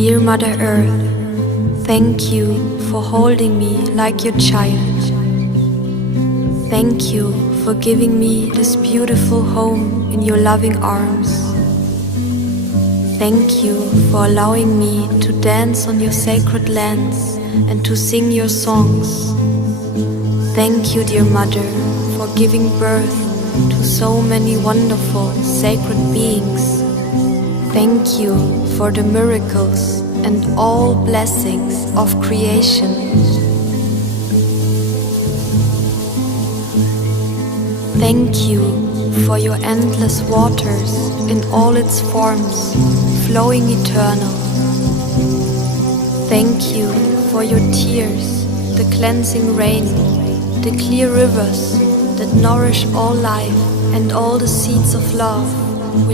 Dear Mother Earth, thank you for holding me like your child. Thank you for giving me this beautiful home in your loving arms. Thank you for allowing me to dance on your sacred lands and to sing your songs. Thank you, dear Mother, for giving birth to so many wonderful sacred beings. Thank you for the miracles and all blessings of creation. Thank you for your endless waters in all its forms, flowing eternal. Thank you for your tears, the cleansing rain, the clear rivers that nourish all life and all the seeds of love.